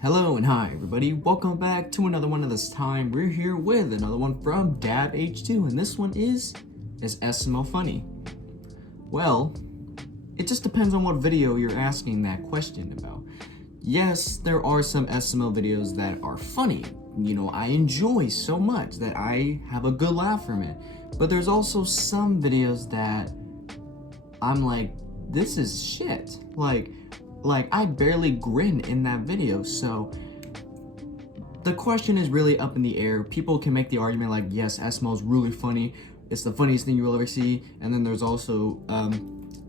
Hello and hi everybody, welcome back to another one. Of this time we're here with another one from DabH2, and this one is SML Funny. Well, it just depends on what video you're asking that question about. Yes, there are some SML videos that are funny, I enjoy so much that I have a good laugh from it, but there's also some videos that I'm like, this is shit. Like I barely grin in that video. So the question is really up in the air. People can make the argument like, yes, SML is really funny, it's the funniest thing you will ever see, and then there's also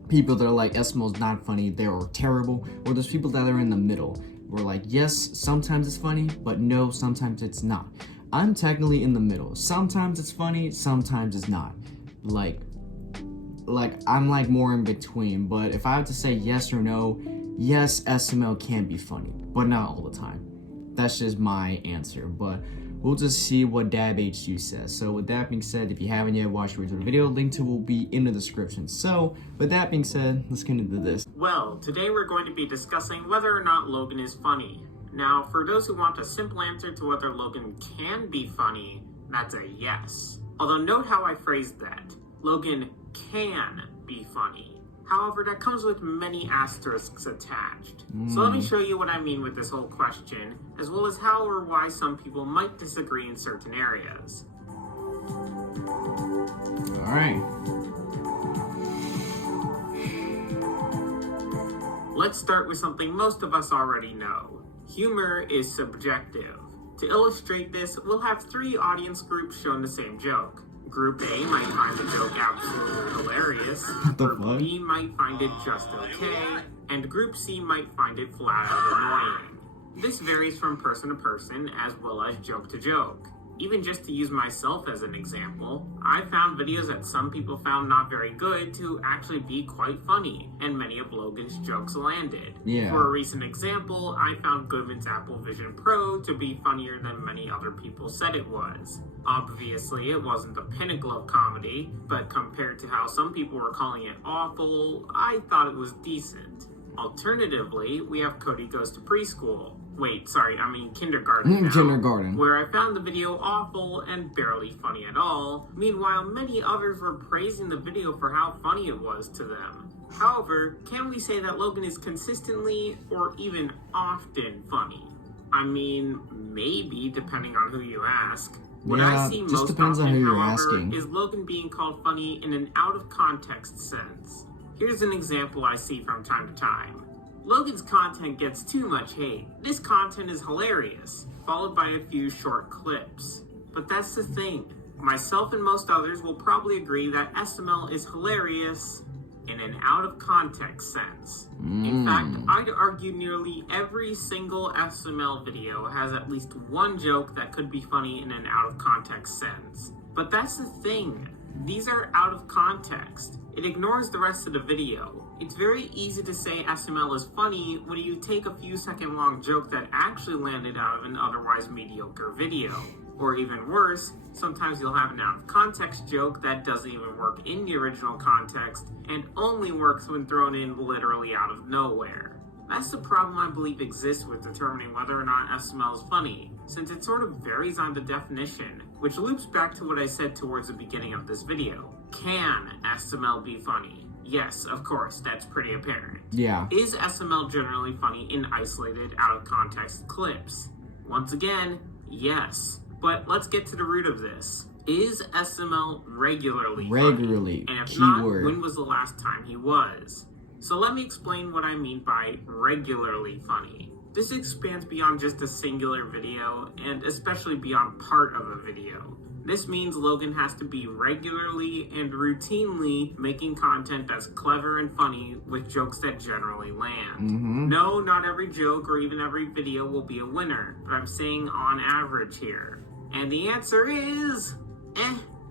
people that are like, SML is not funny, they're terrible. Or there's people that are in the middle, where like, yes, sometimes it's funny, but no, sometimes it's not. I'm technically in the middle. Sometimes it's funny, sometimes it's not. Like I'm like more in between. But if I have to say yes or no, yes, SML can be funny, but not all the time. That's just my answer, but we'll just see what DabH2 says. So with that being said, if you haven't yet watched the original video, link to will be in the description. So with that being said, let's get into this. Well, today we're going to be discussing whether or not Logan is funny. Now, for those who want a simple answer to whether Logan can be funny, that's a yes. Although note how I phrased that. Logan can be funny. However, that comes with many asterisks attached. So let me show you what I mean with this whole question, as well as how or why some people might disagree in certain areas. Alright. Let's start with something most of us already know. Humor is subjective. To illustrate this, we'll have three audience groups showing the same joke. Group A might find the joke absolutely hilarious, Group B might find it just okay, and Group C might find it flat out annoying. This varies from person to person as well as joke to joke. Even just to use myself as an example, I found videos that some people found not very good to actually be quite funny, and many of Logan's jokes landed. Yeah. For a recent example, I found Goodman's Apple Vision Pro to be funnier than many other people said it was. Obviously, it wasn't the pinnacle of comedy, but compared to how some people were calling it awful, I thought it was decent. Alternatively, we have Cody Goes to Preschool. Kindergarten now, Kindergarten. Where I found the video awful and barely funny at all. Meanwhile, many others were praising the video for how funny it was to them. However, can we say that Logan is consistently or even often funny? I mean, maybe, depending on who you ask. What I see most often, however, is Logan being called funny in an out-of-context sense. Here's an example I see from time to time. Logan's content gets too much hate. This content is hilarious, followed by a few short clips. But that's the thing. Myself and most others will probably agree that SML is hilarious in an out-of-context sense. In fact, I'd argue nearly every single SML video has at least one joke that could be funny in an out-of-context sense. But that's the thing. These are out of context. It ignores the rest of the video. It's very easy to say SML is funny when you take a few second long joke that actually landed out of an otherwise mediocre video. Or even worse, sometimes you'll have an out of context joke that doesn't even work in the original context and only works when thrown in literally out of nowhere. That's the problem I believe exists with determining whether or not SML is funny, since it sort of varies on the definition, which loops back to what I said towards the beginning of this video. Can SML be funny? Yes, of course, that's pretty apparent. Yeah. Is SML generally funny in isolated, out-of-context clips? Once again, yes. But let's get to the root of this. Is SML regularly funny? And if not, when was the last time he was? So let me explain what I mean by regularly funny. This expands beyond just a singular video, and especially beyond part of a video. This means Logan has to be regularly and routinely making content that's clever and funny with jokes that generally land. No, not every joke or even every video will be a winner, but I'm saying on average here. And the answer is,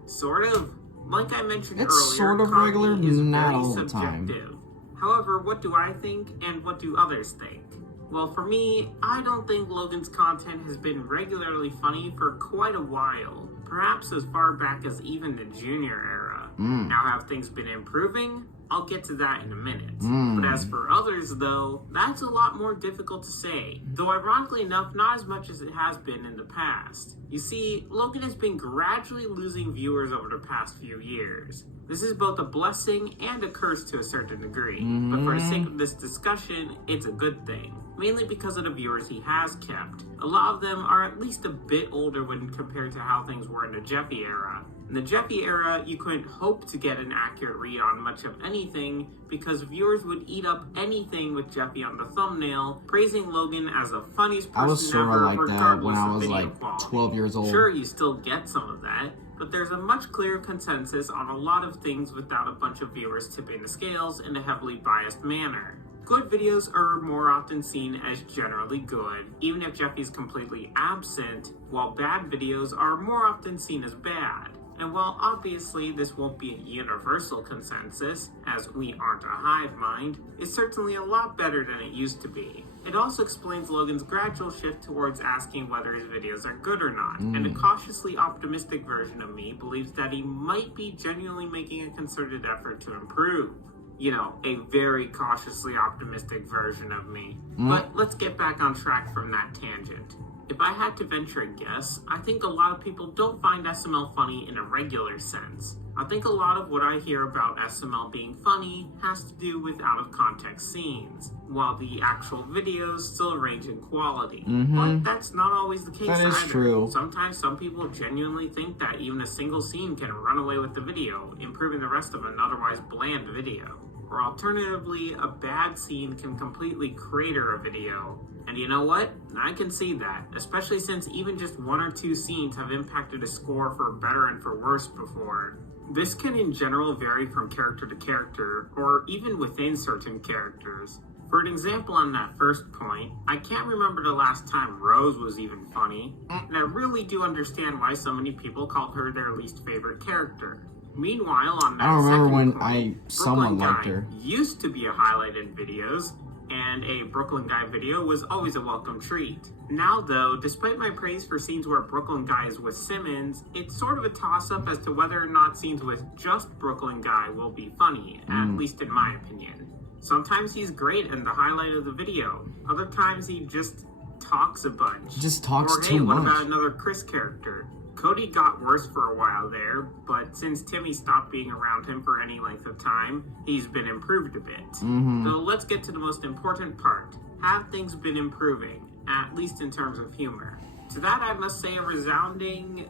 sort of. Like I mentioned earlier, sort of regular, is not very all the subjective. time. However, what do I think and what do others think? Well, for me, I don't think Logan's content has been regularly funny for quite a while. Perhaps as far back as even the junior era. Now, have things been improving? I'll get to that in a minute. But as for others, though, that's a lot more difficult to say. Though ironically enough, not as much as it has been in the past. You see, Logan has been gradually losing viewers over the past few years. This is both a blessing and a curse to a certain degree. But for the sake of this discussion, it's a good thing. Mainly because of the viewers he has kept. A lot of them are at least a bit older when compared to how things were in the Jeffy era. In the Jeffy era, you couldn't hope to get an accurate read on much of anything because viewers would eat up anything with Jeffy on the thumbnail, praising Logan as the funniest person I was sort ever, of like that when I was like quality. 12 years old. Sure, you still get some of that, but there's a much clearer consensus on a lot of things without a bunch of viewers tipping the scales in a heavily biased manner. Good videos are more often seen as generally good, even if Jeffy's completely absent, while bad videos are more often seen as bad. And while obviously this won't be a universal consensus, as we aren't a hive mind, it's certainly a lot better than it used to be. It also explains Logan's gradual shift towards asking whether his videos are good or not, and a cautiously optimistic version of me believes that he might be genuinely making a concerted effort to improve. You know, a very cautiously optimistic version of me. But let's get back on track from that tangent. If I had to venture a guess, I think a lot of people don't find SML funny in a regular sense. I think a lot of what I hear about SML being funny has to do with out-of-context scenes, while the actual videos still range in quality. But that's not always the case That is either. true. Sometimes some people genuinely think that even a single scene can run away with the video, improving the rest of an otherwise bland video. Or alternatively, a bad scene can completely crater a video. And you know what? I can see that, especially since even just one or two scenes have impacted a score for better and for worse before. This can in general vary from character to character, or even within certain characters. For an example on that first point, I can't remember the last time Rose was even funny, and I really do understand why so many people called her their least favorite character. Meanwhile, on that I don't remember second when point, someone Brooklyn liked Guy her. used to be a highlight in videos, and a Brooklyn Guy video was always a welcome treat. Now though, despite my praise for scenes where Brooklyn Guy is with Simmons, it's sort of a toss-up as to whether or not scenes with just Brooklyn Guy will be funny, at least in my opinion. Sometimes he's great and the highlight of the video. Other times he just talks a bunch. Just talks or, hey, too what much. about another Chris character? Cody got worse for a while there, but since Timmy stopped being around him for any length of time, he's been improved a bit. So let's get to the most important part. Have things been improving, at least in terms of humor? To that I must say a resounding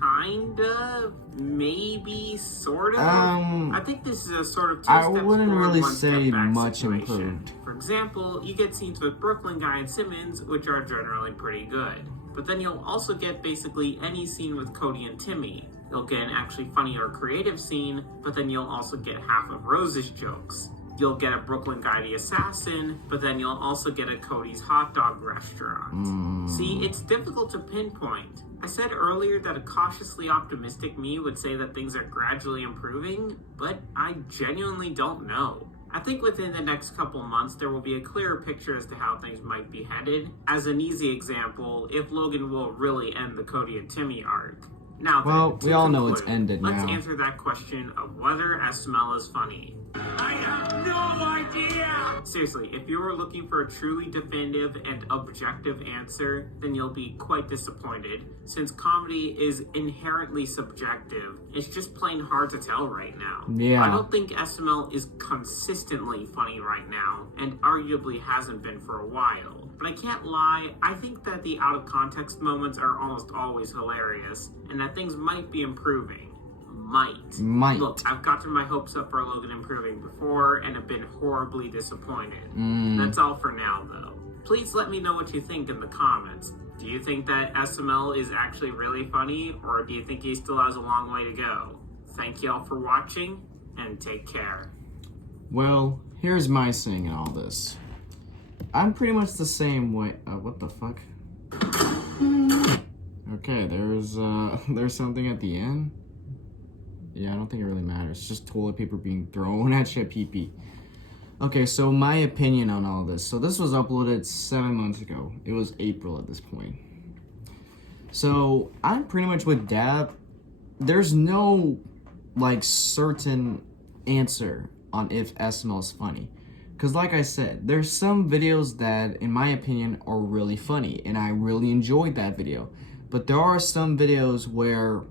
kinda, maybe, sort of. I think this is a sort of two I steps wouldn't forward, really one step say back much situation. improved. For example, you get scenes with Brooklyn Guy and Simmons, which are generally pretty good. But then you'll also get basically any scene with Cody and Timmy. You'll get an actually funny or creative scene, but then you'll also get half of Rose's jokes. You'll get a Brooklyn Guy the Assassin, but then you'll also get a Cody's hot dog restaurant. See, it's difficult to pinpoint. I said earlier that a cautiously optimistic me would say that things are gradually improving, but I genuinely don't know. I think within the next couple months there will be a clearer picture as to how things might be headed. As an easy example, if Logan will really end the Cody and Timmy arc. Now then, Well, to we all know conclude, it's ended let's now. answer that question of whether SML is funny. I have no idea! Seriously, if you are looking for a truly definitive and objective answer, then you'll be quite disappointed, since comedy is inherently subjective. It's just plain hard to tell right now. Yeah. I don't think SML is consistently funny right now, and arguably hasn't been for a while. But I can't lie, I think that the out-of-context moments are almost always hilarious, and that things might be improving. Might. Look, I've gotten my hopes up for Logan improving before, and have been horribly disappointed. That's all for now, though. Please let me know what you think in the comments. Do you think that SML is actually really funny, or do you think he still has a long way to go? Thank you all for watching, and take care. Well, here's my saying in all this. I'm pretty much the same way. What the fuck? Okay, there's something at the end. Yeah, I don't think it really matters. It's just toilet paper being thrown at your pee-pee. Okay, so my opinion on all this. So this was uploaded 7 months ago. It was April at this point. So I'm pretty much with Dab. There's no, like, certain answer on if SML is funny. Because like I said, there's some videos that, in my opinion, are really funny, and I really enjoyed that video. But there are some videos where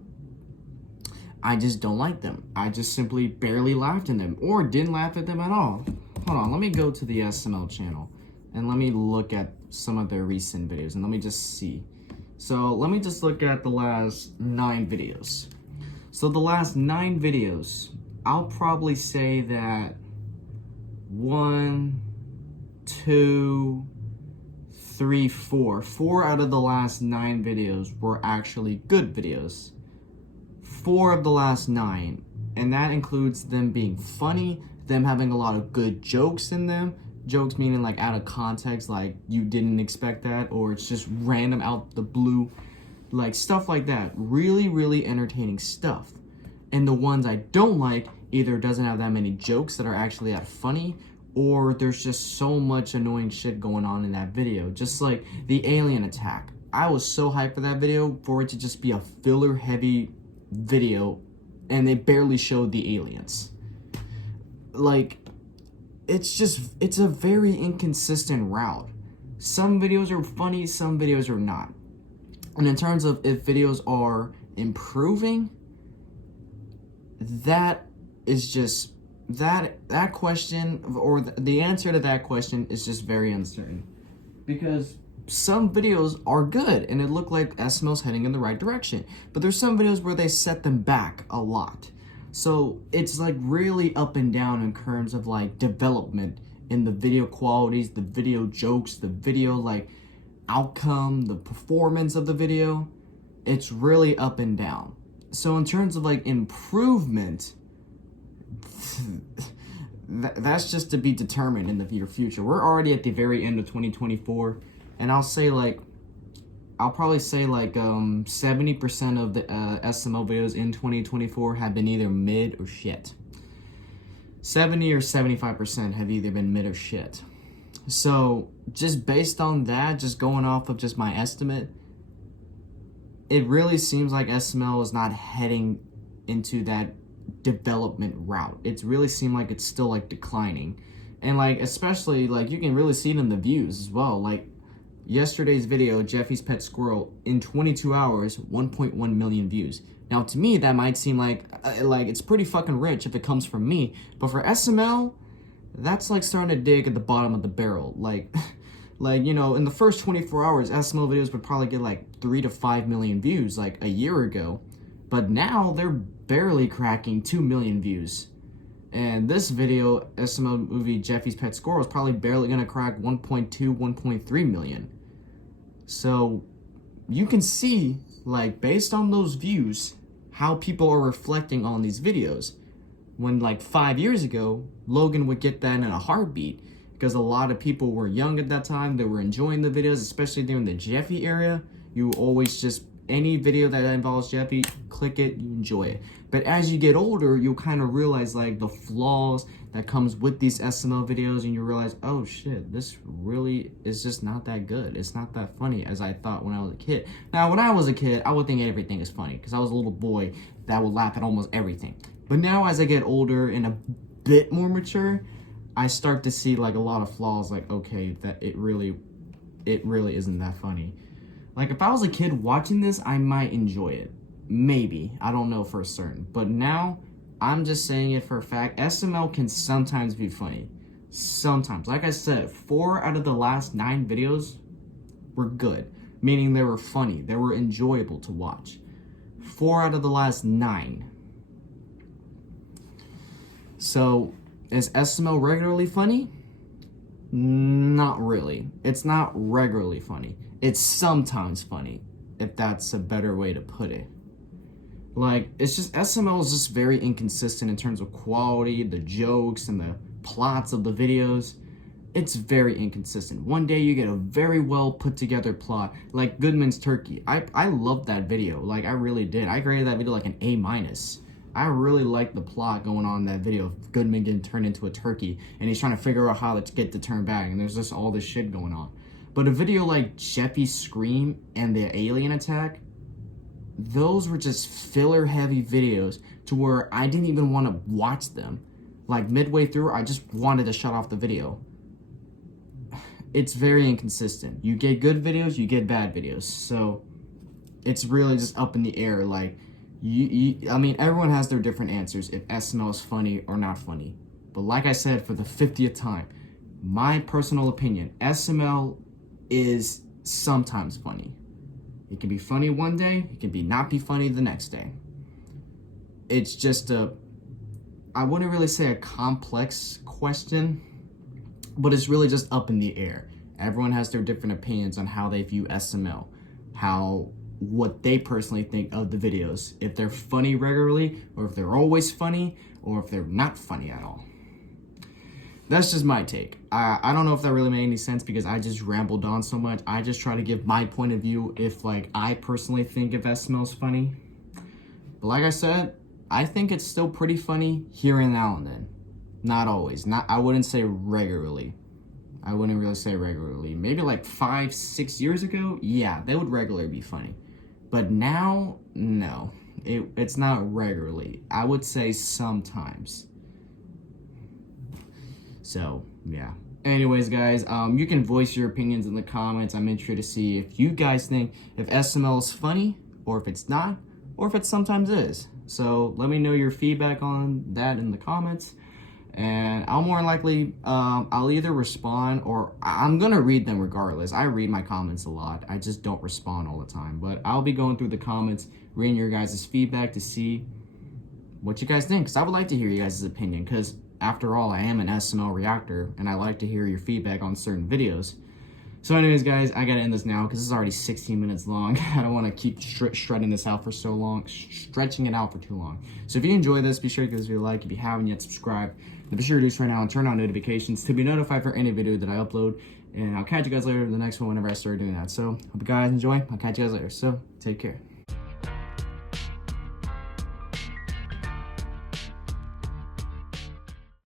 I just don't like them. I just simply barely laughed in them, or didn't laugh at them at all. Hold on, let me go to the SML channel, and let me look at some of their recent videos, and let me just see. So let me just look at the last 9 videos. So the last 9 videos, I'll probably say that 1, 2, 3, 4. 4 out of the last 9 videos were actually good videos. 4 of the last 9, and that includes them being funny, them having a lot of good jokes in them. Jokes meaning like out of context, like you didn't expect that, or it's just random out the blue, like stuff like that. Really, really entertaining stuff. And the ones I don't like either doesn't have that many jokes that are actually that funny, or there's just so much annoying shit going on in that video. Just like the alien attack. I was so hyped for that video for it to just be a filler heavy video, and they barely showed the aliens. Like, it's a very inconsistent route. Some videos are funny, some videos are not. And in terms of if videos are improving, that is just, that question, or the answer to that question is just very uncertain. Because some videos are good, and it looked like SML's heading in the right direction. But there's some videos where they set them back a lot. So it's like really up and down in terms of like development in the video qualities, the video jokes, the video like outcome, the performance of the video. It's really up and down. So in terms of like improvement, that's just to be determined in the near future. We're already at the very end of 2024, and I'll probably say like 70% of the SML videos in 2024 have been either mid or shit. 70 or 75% have either been mid or shit. So just based on that, just going off of just my estimate, it really seems like SML is not heading into that development route. It's really seemed like it's still like declining. And like especially like you can really see it in the views as well. Like yesterday's video, Jeffy's Pet Squirrel, in 22 hours, 1.1 million views. Now, to me, that might seem like it's pretty fucking rich if it comes from me. But for SML, that's like starting to dig at the bottom of the barrel. Like, you know, in the first 24 hours, SML videos would probably get like 3 to 5 million views like a year ago. But now they're barely cracking 2 million views. And this video, SML movie Jeffy's Pet Squirrel, is probably barely gonna crack 1.2, 1.3 million. So you can see, like, based on those views, how people are reflecting on these videos. When like 5 years ago, Logan would get that in a heartbeat, because a lot of people were young at that time. They were enjoying the videos, especially during the Jeffy era. You always just, any video that involves Jeffy, click it, you enjoy it. But as you get older, you'll kind of realize like the flaws that comes with these SML videos, and you realize, oh shit, this really is just not that good. It's not that funny as I thought when I was a kid. Now, when I was a kid, I would think everything is funny, because I was a little boy that would laugh at almost everything. But now as I get older and a bit more mature, I start to see like a lot of flaws, like, okay, that it really isn't that funny. Like, if I was a kid watching this, I might enjoy it. Maybe. I don't know for certain. But now, I'm just saying it for a fact. SML can sometimes be funny. Sometimes. Like I said, 4 out of the last 9 videos were good. Meaning they were funny. They were enjoyable to watch. 4 out of the last 9. So, is SML regularly funny? Not really. It's not regularly funny. It's sometimes funny, if that's a better way to put it. Like, it's just, SML is just very inconsistent in terms of quality, the jokes, and the plots of the videos. It's very inconsistent. One day you get a very well put together plot, like Goodman's Turkey. I loved that video, like I really did. I graded that video like an A-. I really liked the plot going on in that video of Goodman getting turned into a turkey, and he's trying to figure out how to get to turn back, and there's just all this shit going on. But a video like Jeffy's Scream and the alien attack, those were just filler heavy videos to where I didn't even want to watch them. like midway through, I just wanted to shut off the video. It's very inconsistent. You get good videos, you get bad videos. So it's really just up in the air. Like, I mean, everyone has their different answers if SML is funny or not funny. But like I said for the 50th time, my personal opinion, SML is sometimes funny. It can be funny one day, it can not be funny the next day. It's just I wouldn't really say a complex question, but it's really just up in the air. Everyone has their different opinions on how they view SML, what they personally think of the videos, if they're funny regularly, or if they're always funny, or if they're not funny at all. That's just my take. I don't know if that really made any sense because I just rambled on so much. I just try to give my point of view if like I personally think if SML's funny. But like I said, I think it's still pretty funny here and now and then. Not always. I wouldn't say regularly. I wouldn't really say regularly. Maybe like 5-6 years ago, yeah, they would regularly be funny. But now, no. It's not regularly. I would say sometimes. So, yeah. Anyways, guys, you can voice your opinions in the comments. I'm interested to see if you guys think if SML is funny, or if it's not, or if it sometimes is. So, let me know your feedback on that in the comments. And I'll more likely, I'll either respond or I'm gonna read them regardless. I read my comments a lot. I just don't respond all the time. But I'll be going through the comments, reading your guys' feedback to see what you guys think. Because I would like to hear you guys' opinion. Because after all, I am an SML reactor, and I like to hear your feedback on certain videos. So anyways, guys, I gotta end this now because this is already 16 minutes long. I don't want to keep stretching this out for so long, stretching it out for too long. So if you enjoyed this, be sure to give this video a like. If you haven't yet, subscribe. And be sure to do this right now and turn on notifications to be notified for any video that I upload. And I'll catch you guys later in the next one whenever I start doing that. So hope you guys enjoy. I'll catch you guys later. So take care.